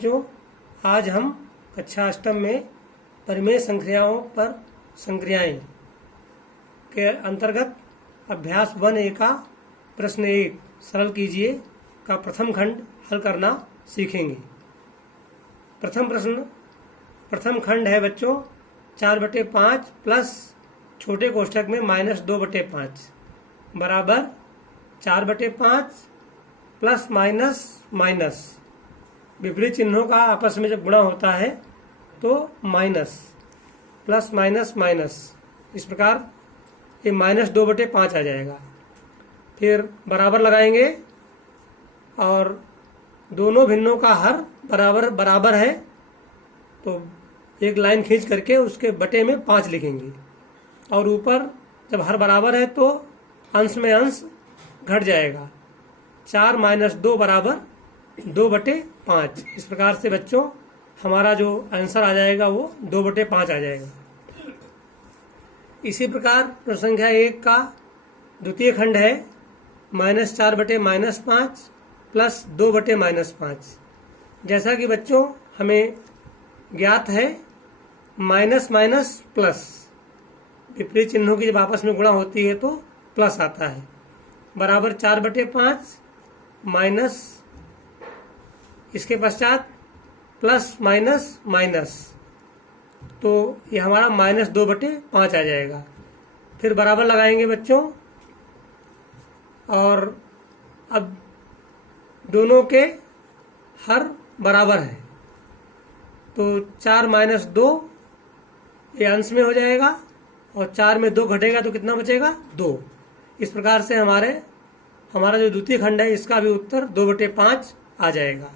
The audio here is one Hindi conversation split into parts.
जो आज हम कक्षा अष्टम में परिमेय संक्रियाओं पर संक्रियाएं के अंतर्गत अभ्यास 1A का प्रश्न 1 सरल कीजिए का प्रथम खंड हल करना सीखेंगे। प्रथम खंड है बच्चों 4/5 प्लस छोटे कोष्ठक में -2/5 बराबर 4/5 प्लस माइनस विपरीत चिन्हों का आपस में जब गुणा होता है तो माइनस प्लस माइनस इस प्रकार ये -2/5 आ जाएगा। फिर बराबर लगाएंगे और दोनों भिन्नों का हर बराबर है तो एक लाइन खींच करके उसके बटे में 5 लिखेंगे और ऊपर जब हर बराबर है तो अंश में अंश घट जाएगा। 4 - 2 बराबर 2/5। इस प्रकार से बच्चों हमारा जो आंसर आ जाएगा वो 2/5 आ जाएगा। इसी प्रकार प्रश्न संख्या 1 का द्वितीय खंड है -4/-5 प्लस 2/-5। जैसा कि बच्चों हमें ज्ञात है माइनस माइनस प्लस विपरीत चिन्हों की जब आपस में गुणा होती है तो प्लस आता है बराबर 4/5 माइनस इसके पश्चात प्लस माइनस तो ये हमारा -2/5 आ जाएगा। फिर बराबर लगाएंगे बच्चों और अब दोनों के हर बराबर है तो 4 - 2 ये अंश में हो जाएगा और 4 में 2 घटेगा तो कितना बचेगा 2। इस प्रकार से हमारा जो द्वितीय खंड है इसका भी उत्तर 2/5 आ जाएगा।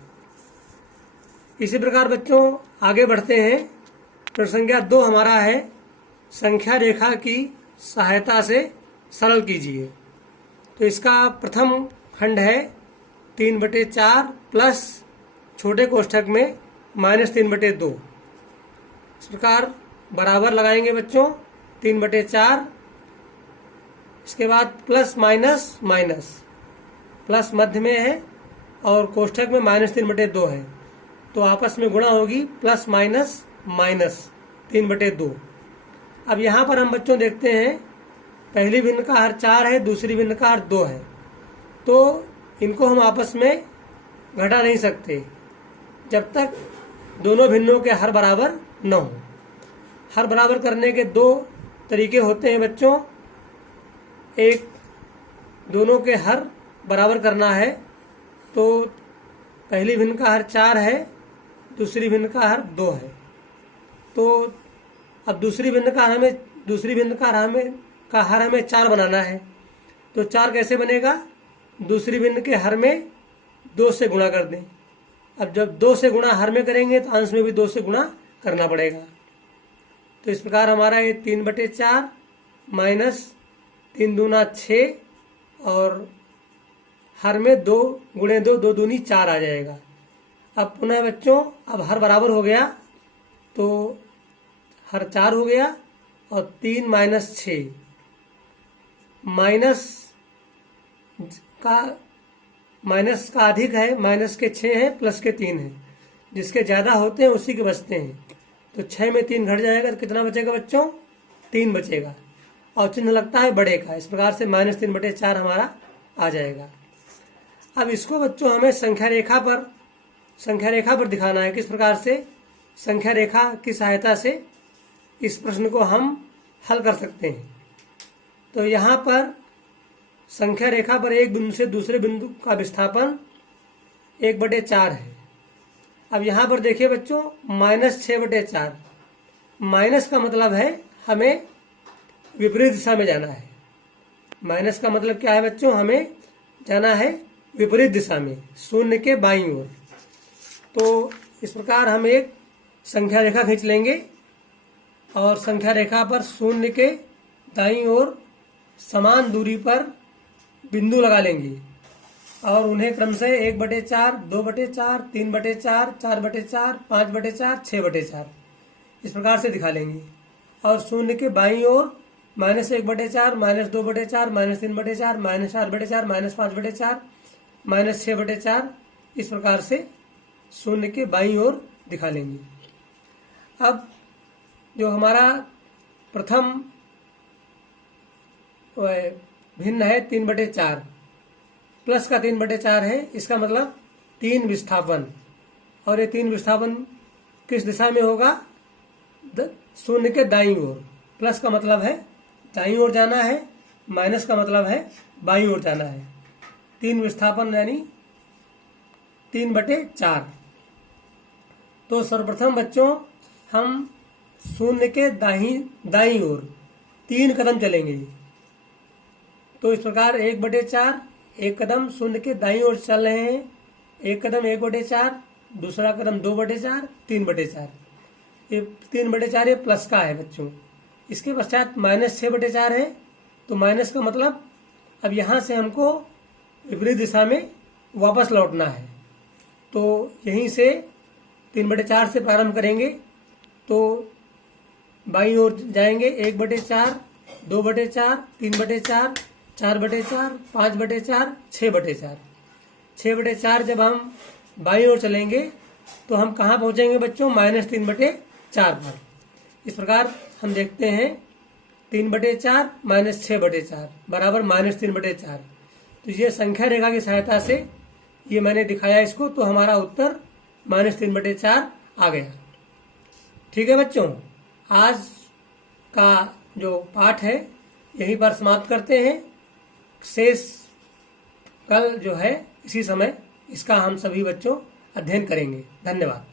इसी प्रकार बच्चों आगे बढ़ते हैं। प्रश्न संख्या 2 हमारा है संख्या रेखा की सहायता से सरल कीजिए। तो इसका प्रथम खंड है 3/4 प्लस छोटे कोष्ठक में -3/2। इस प्रकार बराबर लगाएंगे बच्चों 3/4 इसके बाद प्लस माइनस प्लस मध्य में है और कोष्ठक में -3/2 है तो आपस में गुणा होगी प्लस माइनस 3/2। अब यहाँ पर हम बच्चों देखते हैं पहली भिन्न का हर 4 है दूसरी भिन्न का हर 2 है तो इनको हम आपस में घटा नहीं सकते जब तक दोनों भिन्नों के हर बराबर न हो। हर बराबर करने के 2 तरीके होते हैं बच्चों। एक दोनों के हर बराबर करना है तो पहली भिन्न का हर 4 है दूसरी भिन्न का हर 2 है तो अब दूसरी भिन्न का हर हमें 4 बनाना है तो 4 कैसे बनेगा, दूसरी भिन्न के हर में 2 से गुणा कर दें। अब जब 2 से गुणा हर में करेंगे तो अंश में भी 2 से गुणा करना पड़ेगा। तो इस प्रकार हमारा ये 3/4 माइनस 3 दूना 6 और हर में 2 गुणे 2 2 दूनी 4 आ जाएगा। अब पुनः बच्चों अब हर बराबर हो गया तो हर 4 हो गया और 3 - 6 माइनस का अधिक है माइनस के 6 है प्लस के 3 है जिसके ज़्यादा होते हैं उसी के बचते हैं तो 6 में 3 घट जाएगा तो कितना बचेगा बच्चों 3 बचेगा और चिन्ह लगता है बड़े का। इस प्रकार से -3/4 हमारा आ जाएगा। अब इसको बच्चों हमें संख्या रेखा पर दिखाना है। किस प्रकार से संख्या रेखा की सहायता से इस प्रश्न को हम हल कर सकते हैं। तो यहाँ पर संख्या रेखा पर एक बिंदु से दूसरे बिंदु का विस्थापन 1/4 है। अब यहाँ पर देखिए बच्चों -6/4 माइनस का मतलब है हमें विपरीत दिशा में जाना है। माइनस का मतलब क्या है बच्चों, हमें जाना है विपरीत दिशा में शून्य के बाईं ओर। तो इस प्रकार हम एक संख्या रेखा खींच लेंगे और संख्या रेखा पर शून्य के दाईं ओर समान दूरी पर बिंदु लगा लेंगे और उन्हें क्रम से 1/4 2/4 3/4 4/4 5/4 6/4 इस प्रकार से दिखा लेंगे और शून्य के बाईं ओर -1/4 -2/4 -3/4 -4/4 -5/4 -6/4 इस प्रकार से शून्य के बाईं ओर दिखा लेंगे। अब जो हमारा प्रथम भिन्न है 3/4, प्लस का 3/4 है, इसका मतलब 3 विस्थापन, और ये 3 विस्थापन किस दिशा में होगा? शून्य के दाईं ओर। प्लस का मतलब है दाईं ओर जाना है, माइनस का मतलब है बाईं ओर जाना है। 3 विस्थापन यानी 3/4। तो सर्वप्रथम बच्चों हम शून्य के दाईं ओर 3 कदम चलेंगे। तो इस प्रकार 1/4, एक कदम शून्य के दाईं ओर चल रहे हैं, एक कदम 1/4, दूसरा कदम 2/4, 3/4। ये 3/4 ये प्लस का है बच्चों। इसके पश्चात -6/4 है। तो माइनस का मतलब अब यहां से हमको विपरीत दिशा में वापस लौटना है। तो यहीं से 3/4 से प्रारंभ करेंगे, तो बाईं ओर जाएंगे 1/4, 2/4, 3/4, 4/4, 5/4, 6/4। 6/4 जब हम बाईं ओर चलेंगे तो हम कहाँ पहुंचेंगे बच्चों? -3/4 पर। इस प्रकार हम देखते हैं 3/4 -6/4 बराबर -3/4। तो ये संख्या रेखा की सहायता से ये मैंने दिखाया इसको, तो हमारा उत्तर -3/4 आ गया। ठीक है बच्चों, आज का जो पाठ है यहीं पर समाप्त करते हैं। शेष कल जो है इसी समय इसका हम सभी बच्चों अध्ययन करेंगे। धन्यवाद।